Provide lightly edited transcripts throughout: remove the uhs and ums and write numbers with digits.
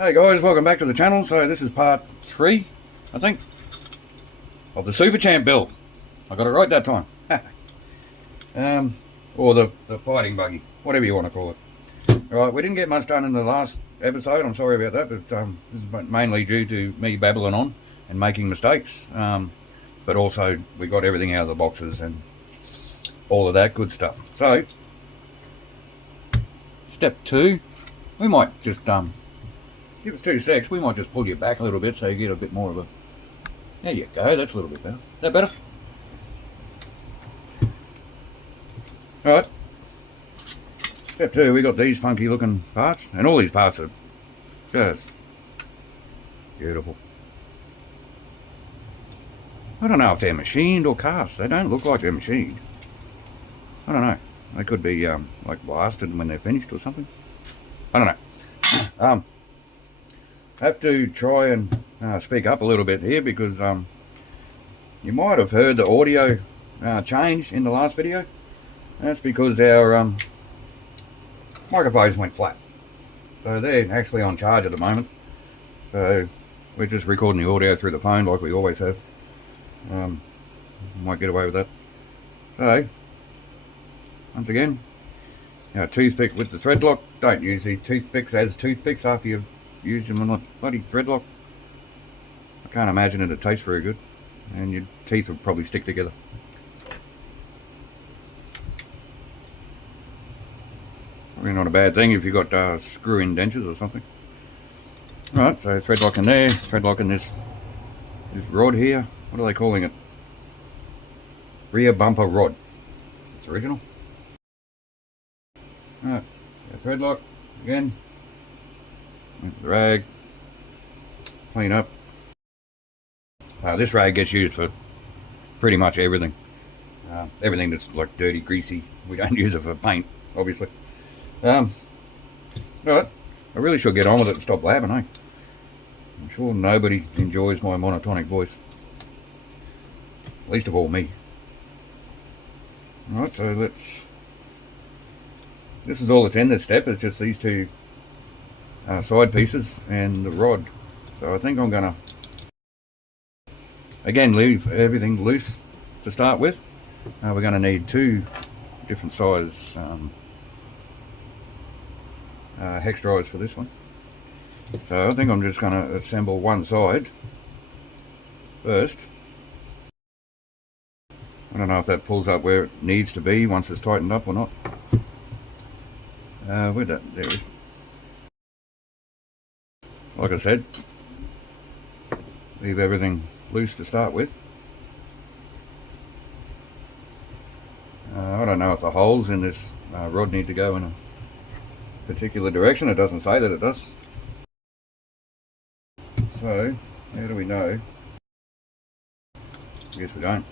Hey guys, welcome back to the channel. So this is part 3, I think, of the Super Champ build. I got it right that time. Or the fighting buggy, whatever you want to call it. Right, we didn't get much done in the last episode. I'm sorry about that, but this is mainly due to me babbling on and making mistakes. But also we got everything out of the boxes and all of that good stuff. So step 2, we might just give us 2 secs. We might just pull you back a little bit so you get a bit more of a... There you go, that's a little bit better. Is that better? Alright. Step 2, we got these funky looking parts. And all these parts are just beautiful. I don't know if they're machined or cast. They don't look like they're machined. I don't know. They could be like blasted when they're finished or something. I don't know. I have to try and speak up a little bit here because you might have heard the audio change in the last video. That's because our microphones went flat. So they're actually on charge at the moment. So we're just recording the audio through the phone like we always have. Might get away with that. So, once again, toothpick with the thread lock. Don't use these toothpicks as toothpicks after you've used them on the bloody thread lock. I can't imagine it tastes very good, and your teeth will probably stick together. Probably not a bad thing if you've got screw-in dentures or something. Alright, so thread lock in there, thread lock in this rod here. What are they calling it? Rear bumper rod. It's original. Alright, so thread lock again. The rag. Clean up. This rag gets used for pretty much everything. Everything that's like dirty, greasy. We don't use it for paint, obviously. Alright, I really should get on with it and stop blabbing, eh? I'm sure nobody enjoys my monotonic voice. Least of all me. Alright, so let's... This is all that's in this step, is just these 2 side pieces and the rod. So I think I'm going to, again, leave everything loose to start with. We're going to need 2 different size hex drives for this one. So I think I'm just going to assemble one side first. I don't know if that pulls up where it needs to be once it's tightened up or not. Where'd that? There it is. Like I said, leave everything loose to start with. I don't know if the holes in this rod need to go in a particular direction. It doesn't say that it does. So, how do we know? I guess we don't.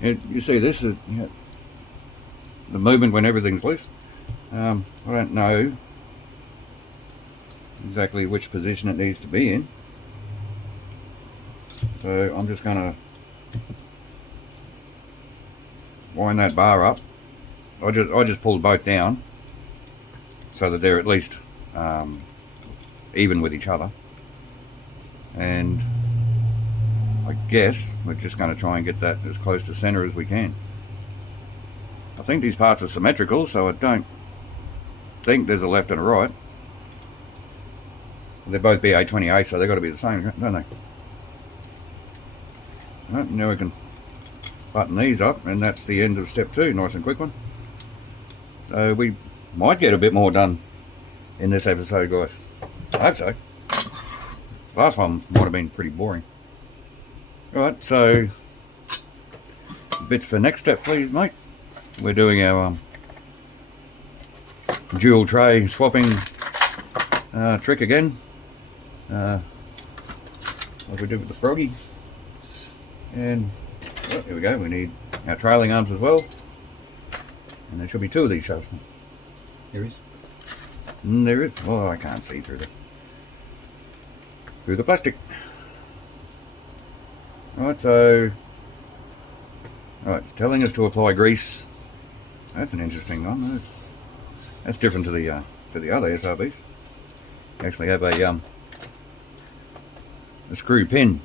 You see this is the movement when everything's loose. I don't know exactly which position it needs to be in, so I'm just going to wind that bar up. I just pulled both down so that they're at least even with each other, and I guess we're just going to try and get that as close to center as we can. I think these parts are symmetrical, so I don't think there's a left and a right. They're both BA-20A, so they've got to be the same, don't they? Right, now we can button these up, and that's the end of step 2. Nice and quick one. So we might get a bit more done in this episode, guys. I hope so. Last one might have been pretty boring. Alright, so bits for next step, please, mate. We're doing our dual tray swapping trick again, like we did with the Buggy. And here we go, we need our trailing arms as well, and there should be 2 of these shafts. There is? There is. Oh, I can't see through the plastic. Alright, so it's telling us to apply grease. That's an interesting one. That's different to the other SRBs. Actually have a screw pin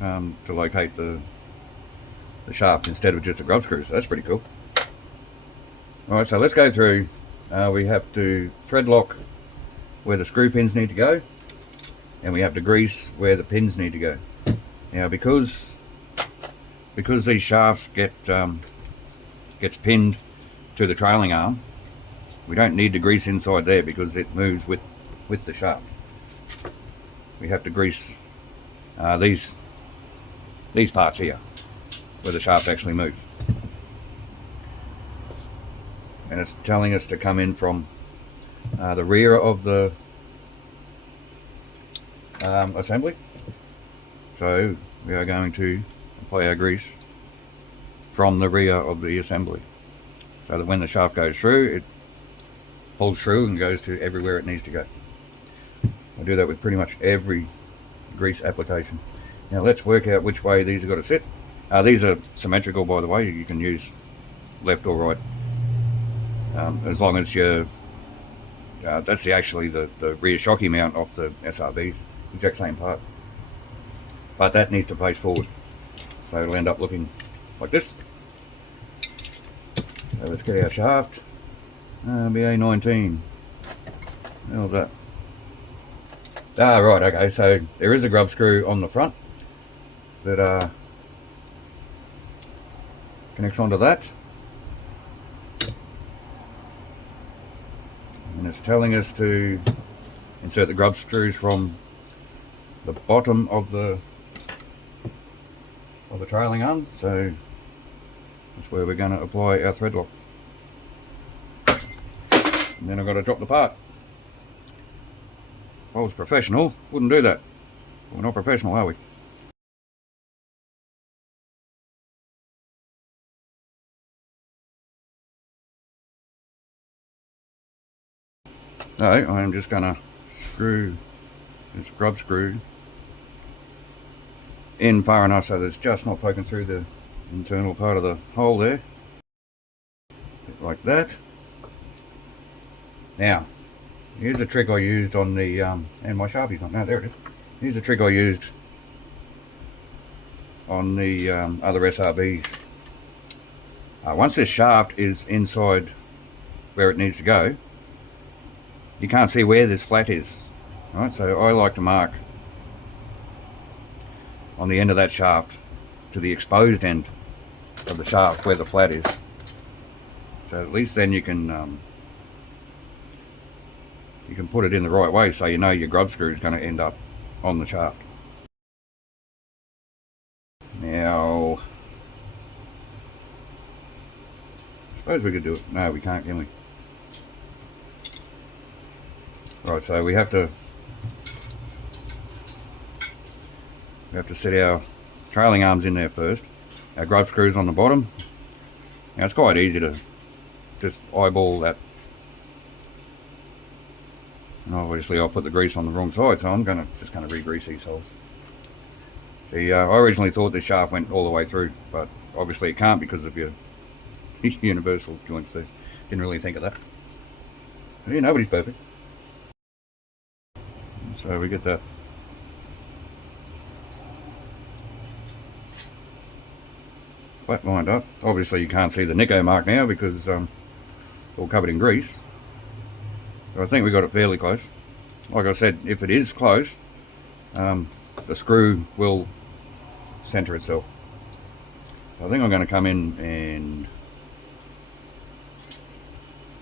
to locate the shaft instead of just a grub screw. So that's pretty cool. Alright, so let's go through. We have to thread lock where the screw pins need to go, and we have to grease where the pins need to go. Now, because these shafts gets pinned to the trailing arm, we don't need to grease inside there because it moves with the shaft. We have to grease these parts here where the shaft actually moves. And it's telling us to come in from the rear of the assembly. So we are going to apply our grease from the rear of the assembly, so that when the shaft goes through, it pulls through and goes to everywhere it needs to go. I do that with pretty much every grease application. Now let's work out which way these have got to sit. These are symmetrical, by the way. You can use left or right, as long as you're that's actually the rear shocky mount of the SRBs, exact same part, but that needs to face forward, so it'll end up looking like this. So let's get our shaft. BA19. How's that? Right, okay, so there is a grub screw on the front that connects onto that, and it's telling us to insert the grub screws from the bottom of the trailing arm. So that's where we're going to apply our thread lock, and then I've got to drop the part. If I was professional, wouldn't do that. We're not professional, are we? So I'm just going to screw this grub screw in far enough so that it's just not poking through the internal part of the hole there, like that. Now, here's a trick I used on the and my Sharpie's not. No, there it is. Here's a trick I used on the other SRBs. Once this shaft is inside where it needs to go, you can't see where this flat is. Right, so I like to mark on the end of that shaft to the exposed end of the shaft where the flat is. So at least then you can put it in the right way, so you know your grub screw is going to end up on the shaft. Now, I suppose we could do it. No, we can't, can we? Right, so we have to set our trailing arms in there first. Our grub screws on the bottom. Now it's quite easy to just eyeball that. And obviously I'll put the grease on the wrong side, so I'm just gonna re-grease these holes. See, I originally thought the shaft went all the way through, but obviously it can't because of your universal joints there. Didn't really think of that. Yeah, nobody's perfect. So we get that flat lined up. Obviously you can't see the Nico mark now because it's all covered in grease. So I think we got it fairly close. Like I said, if it is close, the screw will center itself. So I think I'm going to come in and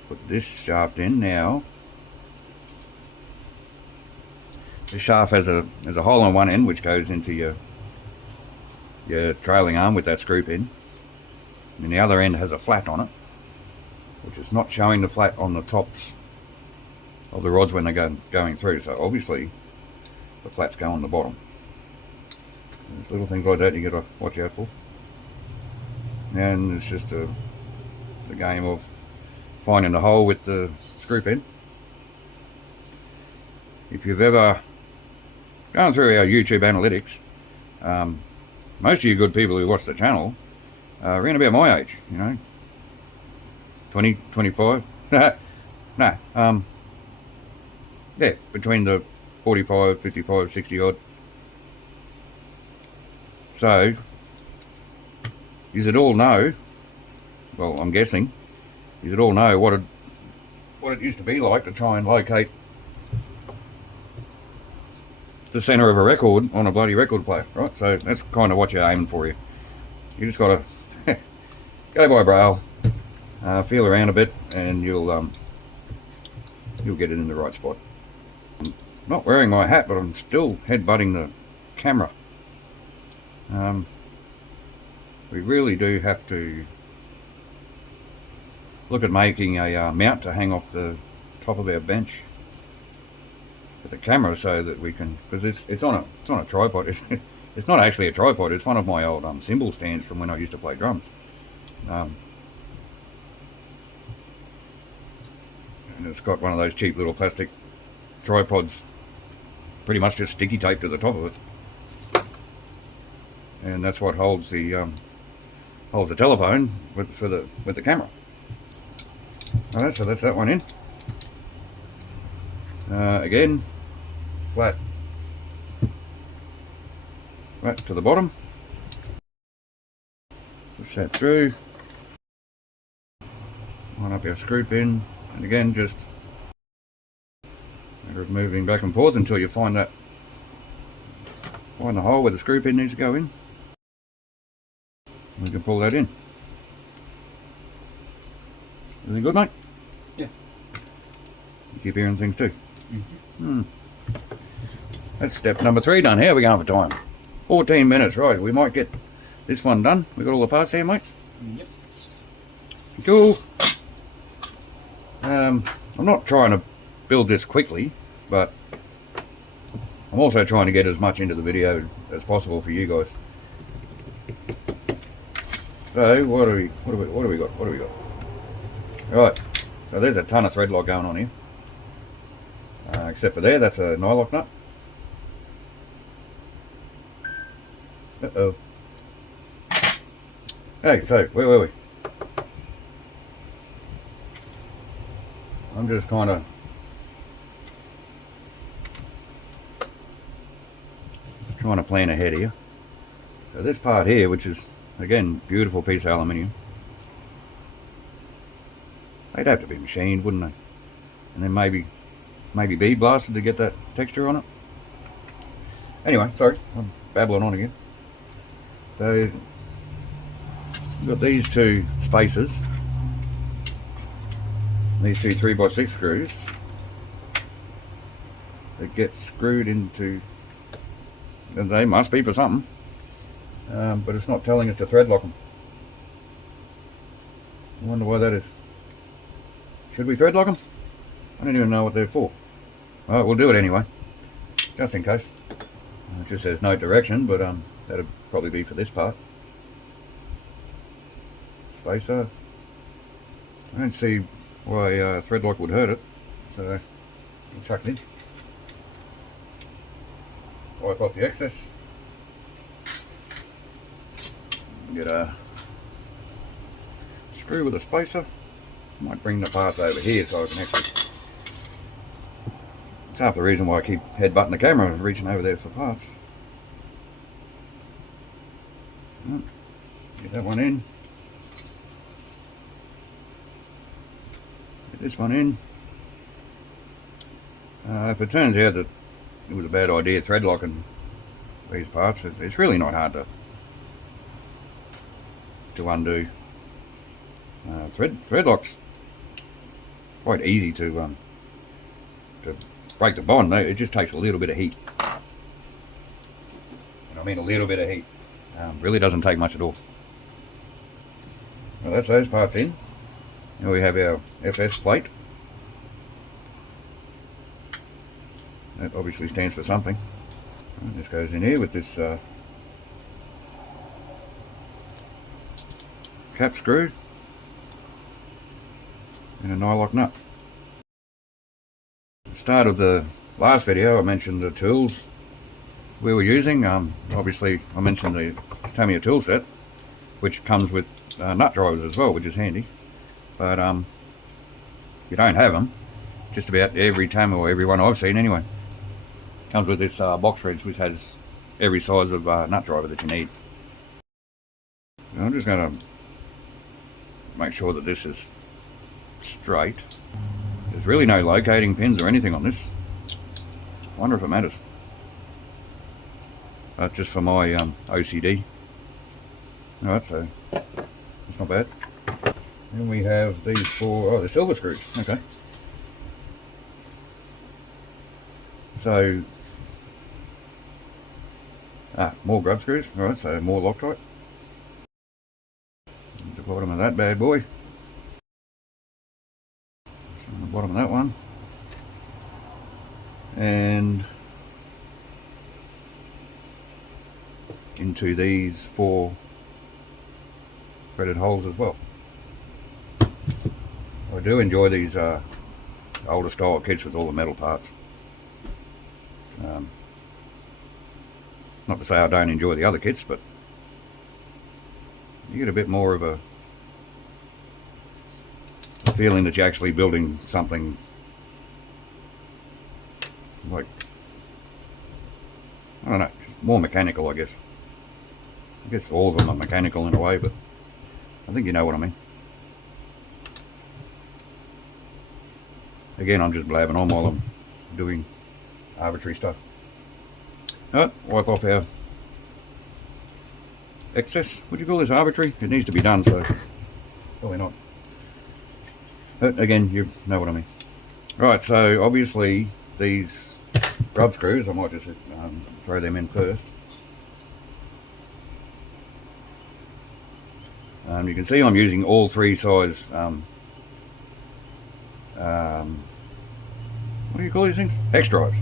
put this shaft in now. This shaft has a hole on one end which goes into your trailing arm with that screw pin, and the other end has a flat on it, which is not showing the flat on the tops of the rods when they're going through. So obviously the flats go on the bottom. There's little things like that you got to watch out for, and it's just the game of finding the hole with the screw pin. If you've ever gone through our YouTube analytics, most of you good people who watch the channel are around about my age, 20, 25. Nah, yeah, between the 45, 55, 60 odd. So, does it all know? Well, I'm guessing. Does it all know what it used to be like to try and locate the centre of a record on a bloody record player, right? So that's kind of what you're aiming for here. You just got to go by braille, feel around a bit, and you'll get it in the right spot. I'm not wearing my hat, but I'm still headbutting the camera. We really do have to look at making a mount to hang off the top of our bench with the camera, so that we can, because it's on a tripod. It's not actually a tripod. It's one of my old cymbal stands from when I used to play drums. And it's got one of those cheap little plastic tripods, pretty much just sticky taped to the top of it, and that's what holds the telephone with the camera. All right, so that's that one in. Again, flat to the bottom. Push that through. Line up our screw pin, and again, just moving back and forth until you find the hole where the screw pin needs to go in. We can pull that in. Everything good, mate? Yeah. You keep hearing things too. That's step number 3 done. How are we going for time? 14 minutes, right. We might get this one done. We got all the parts here, mate? Yep. Cool. I'm not trying to build this quickly, but I'm also trying to get as much into the video as possible for you guys. So what do we got? Right. So there's a ton of thread lock going on here. Except for there, that's a nylock nut. Uh-oh. Hey, so where were we? I'm just kind of trying to plan ahead here. So this part here, which is again beautiful piece of aluminium, they'd have to be machined, wouldn't they? And then maybe bead blasted to get that texture on it. Anyway, sorry, I'm babbling on again. So we've got these two spacers, these two 3x6 screws that get screwed into, and they must be for something, but it's not telling us to thread lock them. I wonder why that is. Should we thread lock them? I don't even know what they're for. Alright, we'll do it anyway, just in case. It just says no direction, but that'd probably be for this part. Spacer. I don't see why thread lock would hurt it, so we'll chuck it in. Wipe off the excess. Get a screw with a spacer. Might bring the parts over here so I can actually. It's half the reason why I keep headbutting the camera and reaching over there for parts. Get that one in. Get this one in. If it turns out that it was a bad idea thread locking these parts, it's really not hard to undo. Thread locks quite easy to break the bond. It just takes a little bit of heat. And I mean a little bit of heat. Really doesn't take much at all. Well, that's those parts in. Now we have our FS plate. That obviously stands for something. And this goes in here with this cap screw and a nylock nut. At the start of the last video I mentioned the tools we were using. Obviously I mentioned the Tamiya tool set, which comes with nut drivers as well, which is handy. But you don't have them. Just about every Tamiya, or every one I've seen anyway, comes with this box wrench which has every size of nut driver that you need. I'm just going to make sure that this is straight. There's really no locating pins or anything on this. I wonder if it matters. Just for my OCD. Alright, so that's not bad. Then we have these four, oh, they're silver screws, okay. So, more grub screws, alright, so more Loctite. At the bottom of that bad boy. So on the bottom of that one. And into these four threaded holes as well. I do enjoy these older style kits with all the metal parts. Not to say I don't enjoy the other kits, but you get a bit more of a feeling that you're actually building something like, I don't know, more mechanical, I guess. I guess all of them are mechanical in a way, but I think you know what I mean. Again, I'm just blabbing on while I'm doing arbitrary stuff. Alright, wipe off our excess. Would you call this arbitrary? It needs to be done, so probably not. But again, you know what I mean. Right, so obviously these grub screws, I might just throw them in first. You can see I'm using all three size, what do you call these things? X drives.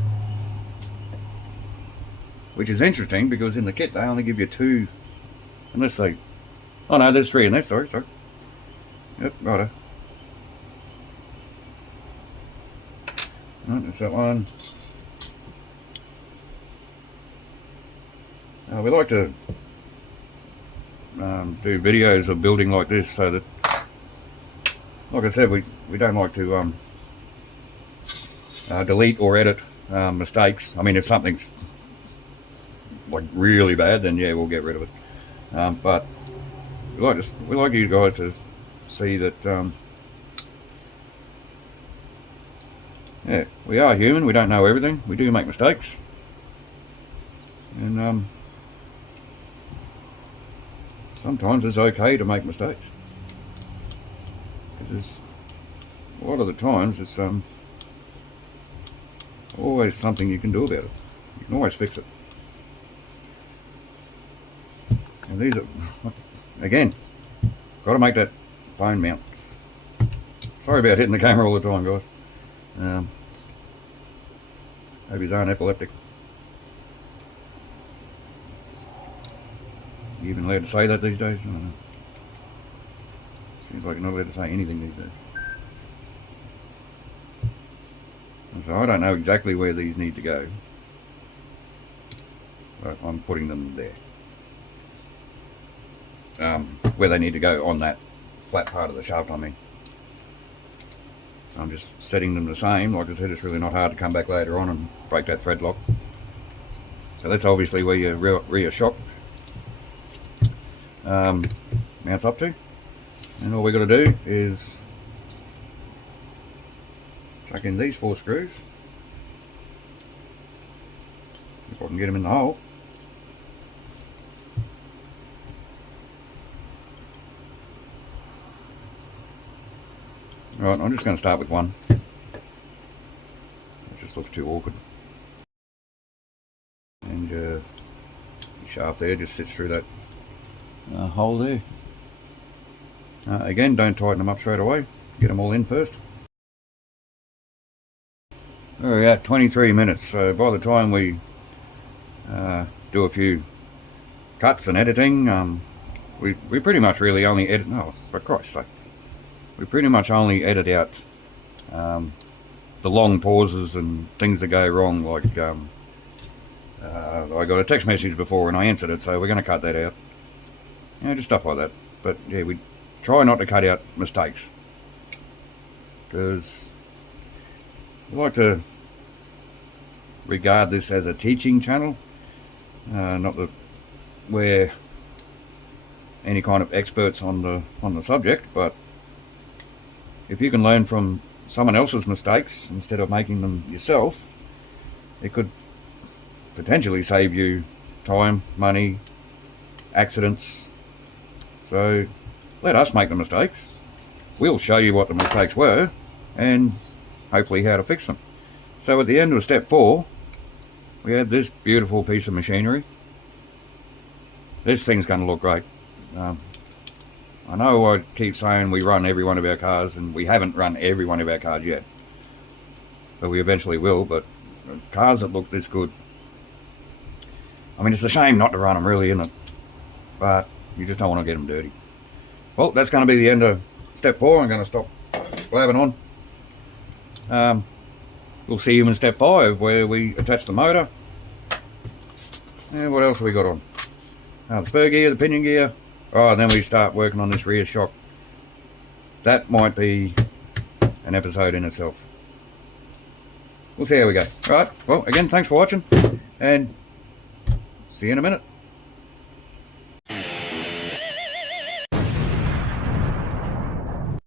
Which is interesting because in the kit they only give you two, unless they, oh no, there's three in there, sorry. Yep, righto. Right, there's that one. We like to do videos of building like this so that, like I said, we don't like to delete or edit mistakes. I mean, if something's like really bad, then yeah, we'll get rid of it. But we like you guys to see that yeah, we are human. We don't know everything. We do make mistakes, and sometimes it's okay to make mistakes, because a lot of the times it's always something you can do about it. You can always fix it. And these are, again, got to make that phone mount. Sorry about hitting the camera all the time, guys. Hope he's aren't epileptic. You even allowed to say that these days? I don't know. Seems like you're not allowed to say anything these days. So I don't know exactly where these need to go, but I'm putting them there. Where they need to go on that flat part of the shaft, I mean. I'm just setting them the same. Like I said, it's really not hard to come back later on and break that thread lock. So that's obviously where your rear shock mounts up to. And all we got to do is chuck in these four screws. If I can get them in the hole. Right, I'm just going to start with one. It just looks too awkward. And the shaft there just sits through that hole there. Again, don't tighten them up straight away. Get them all in first. We're at 23 minutes, so by the time we do a few cuts and editing, we pretty much really only edit, oh, for Christ's sake. We pretty much only edit out the long pauses and things that go wrong, like I got a text message before and I answered it, so we're going to cut that out. You know, just stuff like that. But yeah, we try not to cut out mistakes, because we like to regard this as a teaching channel, not that we're any kind of experts on the subject, but if you can learn from someone else's mistakes instead of making them yourself, it could potentially save you time, money, accidents. So let us make the mistakes. We'll show you what the mistakes were and hopefully how to fix them. So at the end of step 4, we have this beautiful piece of machinery. This thing's going to look great. I know I keep saying we run every one of our cars, and we haven't run every one of our cars yet, but we eventually will. But cars that look this good, I mean, it's a shame not to run them, really, isn't it? But you just don't want to get them dirty. Well, that's going to be the end of step 4. I'm going to stop blabbing on. We'll see you in step 5, where we attach the motor. And what else have we got on? The spur gear, the pinion gear. Oh, and then we start working on this rear shock. That might be an episode in itself. We'll see how we go. Alright, well, again, thanks for watching, and see you in a minute.